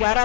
11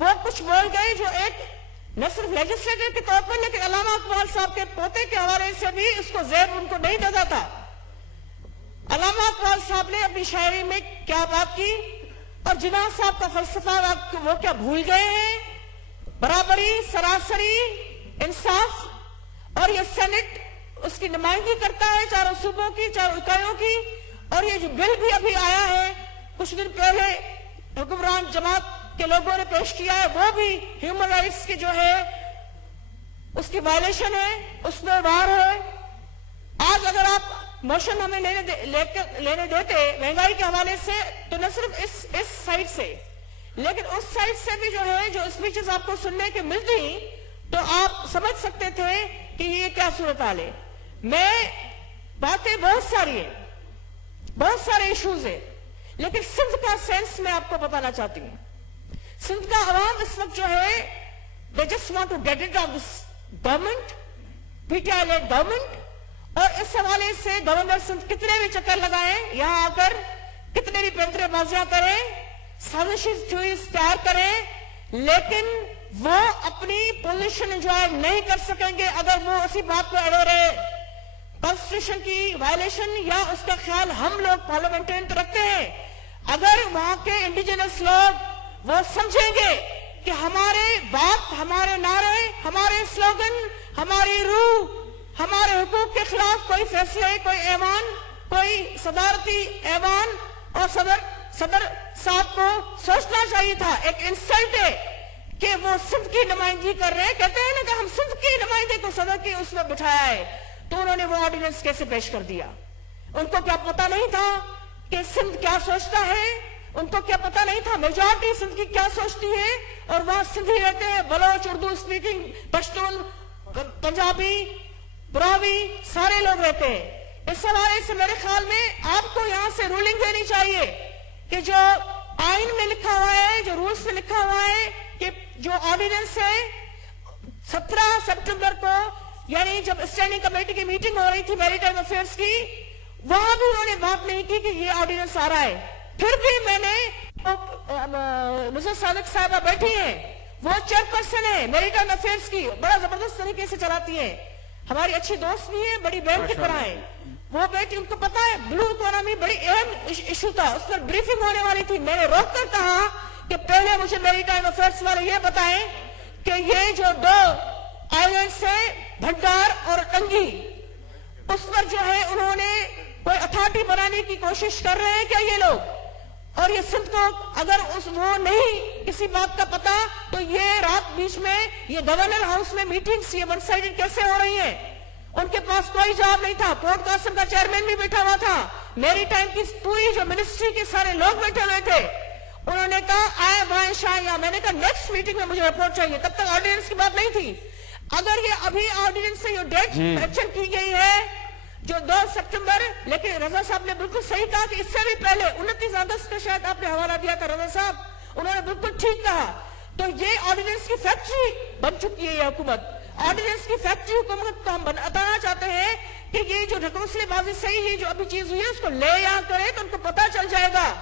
وہ کچھ بول گئے جو ایک نہ صرف لیجسلیٹر کے طور پر لیکن علامہ اقبال صاحب کے پوتے کے حوالے سے بھی اس کو زیب ان کو نہیں دیتا تھا. علامہ اقبال صاحب نے اپنی شاعری میں کیا بات کی اور جناح صاحب کا فلسفہ وہ کیا بھول گئے ہیں؟ برابری، سراسری انصاف، اور یہ سینٹ اس کی نمائندگی کرتا ہے چاروں صوبوں کی، چاروں اکائیوں کی. اور یہ جو بل بھی ابھی آیا ہے کچھ دن پہلے حکمران جماعت کے لوگوں نے پیش کیا ہے، وہ بھی ہیومن رائٹس کے جو ہے اس کی وائلیشن ہے، اس میں وار ہے. آج اگر آپ موشن ہمیں لینے دیتے مہنگائی کے حوالے سے تو نہ صرف اس سائٹ سے لیکن اس سائٹ سے بھی جو ہے جو اسپیچز آپ کو سننے کے ملتی تو آپ سمجھ سکتے تھے کہ یہ کیا صورتحال ہے. میں باتیں بہت ساری ہیں، بہت سارے ایشوز ہیں، لیکن سندھ کا سینس میں آپ کو بتانا چاہتی ہوں. سندھ کا عوام اس وقت جو ہے they just want to get rid of this government, PTI-led government. اور اس حوالے سے گورنر سندھ کتنے بھی چکر لگائیں، یہاں آ کر کتنے بھی پینترے بازیاں کریں، سازشیں تیار کریں، لیکن وہ اپنی پوزیشن انجوائے نہیں کر سکیں گے اگر وہ اسی بات پہ اڑے رہے. کانسٹیٹیوشن کی وائلیشن یا اس کا خیال ہم لوگ پارلیمنٹرین تو رکھتے ہیں. اگر وہاں کے انڈیجنس لوگ وہ سمجھیں گے کہ ہمارے بات، ہمارے نعرے، ہمارے سلوگن، ہماری روح، ہمارے حقوق کے خلاف کوئی فیصلے، کوئی ایوان، کوئی صدارتی ایوان، اور صدر صاحب کو سوچنا چاہیے تھا. ایک انسلٹ ہے کہ وہ سندھ کی نمائندگی کر رہے ہیں، کہتے ہیں نا کہ ہم سندھ کی نمائندے کو صدر کی اس میں بٹھایا ہے، تو انہوں نے وہ آرڈیننس کیسے پیش کر دیا؟ ان کو کیا پتا نہیں تھا کہ سندھ کیا سوچتا ہے؟ ان کو کیا پتا نہیں تھا میجورٹی سندھ کی کیا سوچتی ہے؟ اور وہاں سندھی رہتے ہیں، بلوچ، اردو اسپیکنگ، پشتون، پنجابی، براوی، سارے لوگ رہتے ہیں. اس حوالے سے میرے خیال میں آپ کو یہاں سے رولنگ دینی چاہیے کہ جو آئین میں لکھا ہوا ہے، جو رولز میں لکھا ہوا ہے کہ جو آرڈیننس ہے 17 سپٹمبر کو، یعنی جب اسٹینڈنگ کمیٹی کی میٹنگ ہو رہی تھی میری ٹائم افیئرس کی، وہاں بھی انہوں نے بات نہیں کی کہ یہ آرڈیننس آ رہا ہے. پھر بھی میں نے نصرت صادق صاحبہ بیٹھی ہیں، وہ چیئرپرسن ہے میری ٹائم افیئرس کی، بڑا زبردست طریقے سے چلاتی ہیں، ہماری اچھی دوست بھی ہیں، بڑی بہن کی طرح ہیں. وہ بیٹی، ان کو پتا ہے بلو اکانومی بڑی اہم ایشو تھا، اس پر بریفنگ ہونے والی تھی. میں نے روک کر کہا کہ پہلے مجھے میری ٹائم افیئرس والے یہ بتائیں کہ یہ جو 2 آئلینڈز ہیں، بھنڈار اور ٹنگی، اس پر جو ہے انہوں نے کوئی اتھارٹی بنانے کی کوشش کر رہے ہیں کیا یہ لوگ؟ اور یہ سندھ کو اگر وہ نہیں کسی بات کا پتا تو یہ رات بیچ میں یہ گورنر ہاؤس میں میٹنگز یہ ون سائیڈڈ کیسے ہو رہی ہیں؟ ان کے پاس کوئی جواب نہیں تھا. پورٹ قاسم کا چیئرمین بھی بیٹھا ہوا تھا، میری ٹائم کی پوری جو منسٹری کے سارے لوگ بیٹھے ہوئے تھے. انہوں نے کہا آئے وائیں شاہ، میں نے کہا نیکسٹ میٹنگ میں مجھے رپورٹ چاہیے. تب تک آرڈیننس کی بات نہیں تھی. اگر یہ ابھی آرڈیننس سے یہ ڈیٹ مینشن کی گئی ہے جو 2 سپٹمبر، لیکن رضا صاحب نے بالکل صحیح کہا کہ اس سے بھی پہلے 29 اگست کا شاید آپ نے حوالہ دیا تھا رضا صاحب، انہوں نے بالکل ٹھیک کہا. تو یہ آرڈیننس کی فیکٹری بن چکی ہے یہ حکومت. آرڈیننس کی فیکٹری حکومت کو ہم بتانا چاہتے ہیں کہ یہ جو ڈھکوسلے بازی صحیح ہے جو ابھی چیز ہوئی ہے اس کو لے یہاں کرے تو ان کو پتا چل جائے گا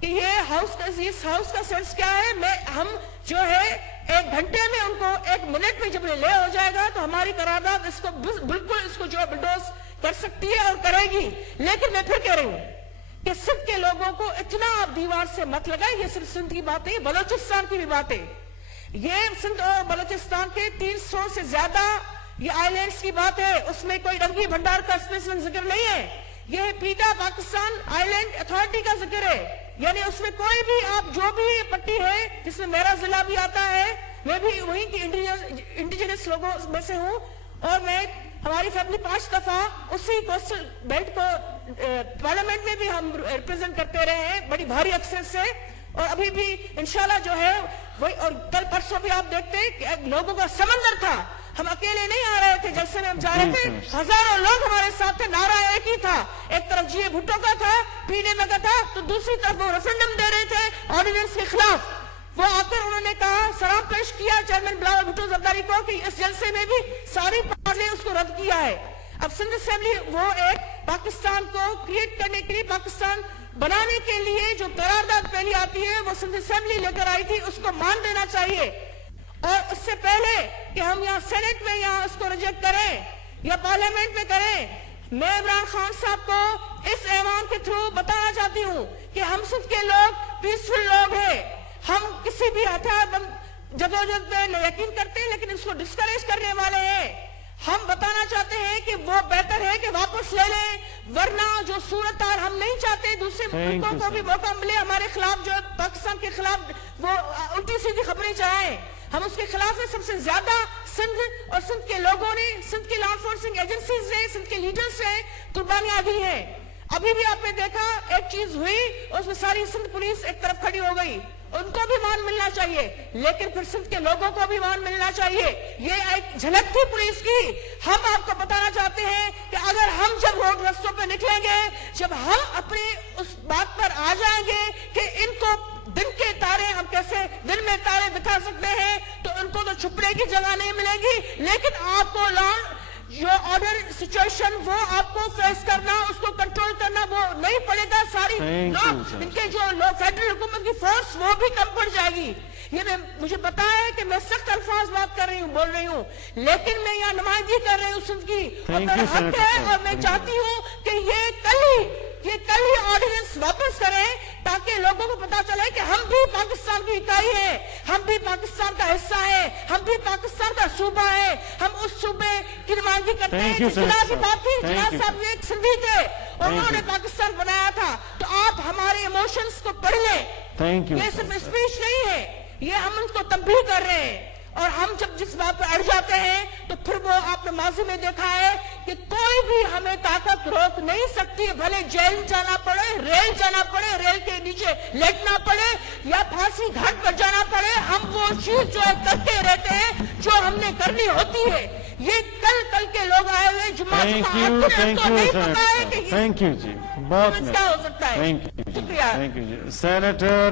کہ یہ اس ہاؤس کا سینس کیا ہے. ہم جو ہے 1 گھنٹے میں ان کو 1 منٹ میں جب لے ہو جائے گا تو ہماری قرارداد اس کو بالکل اس کو جو بلڈوز کر سکتی ہے اور کرے گی. لیکن میں پھر کہہ رہی ہوں کہ سندھ کے لوگوں کو اتنا آپ دیوار سے مت لگائیں. یہ صرف سندھ کی بات نہیں، بلوچستان کی بھی بات ہے. یہ سندھ اور بلوچستان کے 300 سے زیادہ یہ آئلینڈز کی بات ہے. اس میں کوئی ڈنگی بھنڈار کا اسپیسیفک ذکر نہیں ہے. یہ پیٹا پاکستان آئلینڈ اتھارٹی کا ذکر ہے. یعنی اس میں کوئی بھی آپ جو بھی پٹی ہے جس میں میرا ضلع بھی آتا ہے، میں بھی وہیں کی انڈیجنس لوگوں میں سے ہوں، اور میں ہماری فیملی 5 دفعہ اسی کوسٹل بیلٹ کو پارلیمنٹ میں بھی ہم ریپرزینٹ کرتے رہے ہیں بڑی بھاری اکثریت سے. اور ابھی بھی انشاءاللہ جو ہے وہی، اور کل پرسوں بھی آپ دیکھتے کہ لوگوں کا سمندر تھا. ہم اکیلے نہیں آ رہے تھے، جلسے میں ہم جا رہے تھے، ہزاروں لوگ ہمارے ساتھ تھے. نعرہ ایک ہی تھا، ایک طرف جی بھٹو کا تھا، PDM کا تھا، تو دوسری طرف وہ ریفرنڈم دے رہے تھے آرڈیننس کے خلاف. وہ آ کر انہوں نے کہا، سلام پیش کیا چیئرمین بلاول بھٹو زرداری کو کہ اس جلسے میں بھی ساری پارٹیوں نے اس کو رد کیا ہے. اب سندھ اسمبلی وہ ایک پاکستان کو کریٹ کرنے کے لیے، پاکستان بنانے کے لیے جو قرارداد پہلی آتی ہے وہ سندھ اسمبلی لے کر آئی تھی، اس کو مان دینا چاہیے، اور اس سے پہلے کہ ہم یہاں سینٹ میں یہاں اس کو ریجیکٹ کریں یا پارلیمنٹ میں کریں، میں عمران خان صاحب کو اس ایوان کے تھرو بتانا چاہتی ہوں کہ ہم سندھ کے لوگ پیسفل لوگ ہیں، ہم کسی بھی ہتھیار بند جدوجہد میں یقین کرتے ہیں لیکن اس کو ڈسکریج کرنے والے ہیں۔ ہم بتانا چاہتے ہیں کہ وہ بہتر ہے کہ واپس لے لیں، ورنہ جو صورتحال ہم نہیں چاہتے دوسرے ملکوں کو بھی موقع ملے ہمارے خلاف، جو پاکستان کے خلاف وہ الٹی سیدھی خبریں چلائیں، ہم اس کے خلاف ہیں۔ سب سے زیادہ سندھ اور سندھ کے لوگوں نے، سندھ کی لا انفورسنگ ایجنسیز نے، سندھ کے لیڈرز نے قربانیاں دی ہیں۔ ابھی بھی آپ نے دیکھا ایک چیز ہوئی، اس میں ساری سندھ پولیس ایک طرف کھڑی ہو گئی، ان کو بھی مان ملنا چاہیے، لیکن پھر سندھ کے لوگوں کو بھی مان ملنا چاہیے۔ یہ ایک جھلک تھی پولیس کی۔ ہم آپ کو بتانا چاہتے ہیں کہ اگر ہم جب روڈ رستوں پہ نکلیں گے، جب ہم اپنی اس بات پر آ جائیں گے کہ ان کو دن کے تارے ہم کیسے دن میں تارے دکھا سکتے ہیں، تو ان کو تو چھپنے کی جگہ نہیں ملے گی، لیکن آپ کو جو آرڈر سچویشن وہ آپ کو فیس کرنا، اس کو کنٹرول کرنا وہ نہیں پڑے گا۔ ساری ان کے جو فیڈرل حکومت کی فورس وہ بھی کم پڑ جائے گی۔ یہ مجھے پتا ہے کہ میں سخت الفاظ بات کر رہی ہوں، بول رہی ہوں، لیکن میں یہاں نمائندگی کر رہی ہوں سندھ کی، اور میرا حق ہے، اور میں چاہتی ہوں کہ یہ کل ہی آرڈیننس واپس کریں تاکہ لوگوں کو پتا چلے کہ ہم بھی پاکستان کی اکائی ہے، ہم بھی پاکستان کا حصہ ہے، ہم بھی پاکستان کا صوبہ ہے، ہم اس صوبے کی نمائندگی کرتے ہیں۔ جناب کی بات تھی، جناب صاحب یہ ایک سندھی تھے، انہوں نے پاکستان بنایا تھا، تو آپ ہمارے ایموشنز کو پڑھ لیں۔ یہ صرف اسپیچ نہیں ہے، یہ ہم ان کو تنبیہ کر رہے ہیں، اور ہم جب جس بات پہ اڑ جاتے ہیں تو پھر وہ آپ نے ماضی میں دیکھا ہے کہ کوئی بھی ہمیں طاقت روک نہیں سکتی، بھلے جیل جانا پڑے، ریل جانا پڑے، ریل کے نیچے لیٹنا پڑے، یا پھانسی گھاٹ پر جانا پڑے، ہم وہ چیز جو ہے کرتے رہتے ہیں جو ہم نے کرنی ہوتی ہے۔ یہ کل کے لوگ آئے ہوئے جمعہ کو نہیں پتا ہے کہ تھینک یو جی، بہت کیا ہو سکتا ہے۔ تھینک یو شکریہ۔ سینیٹر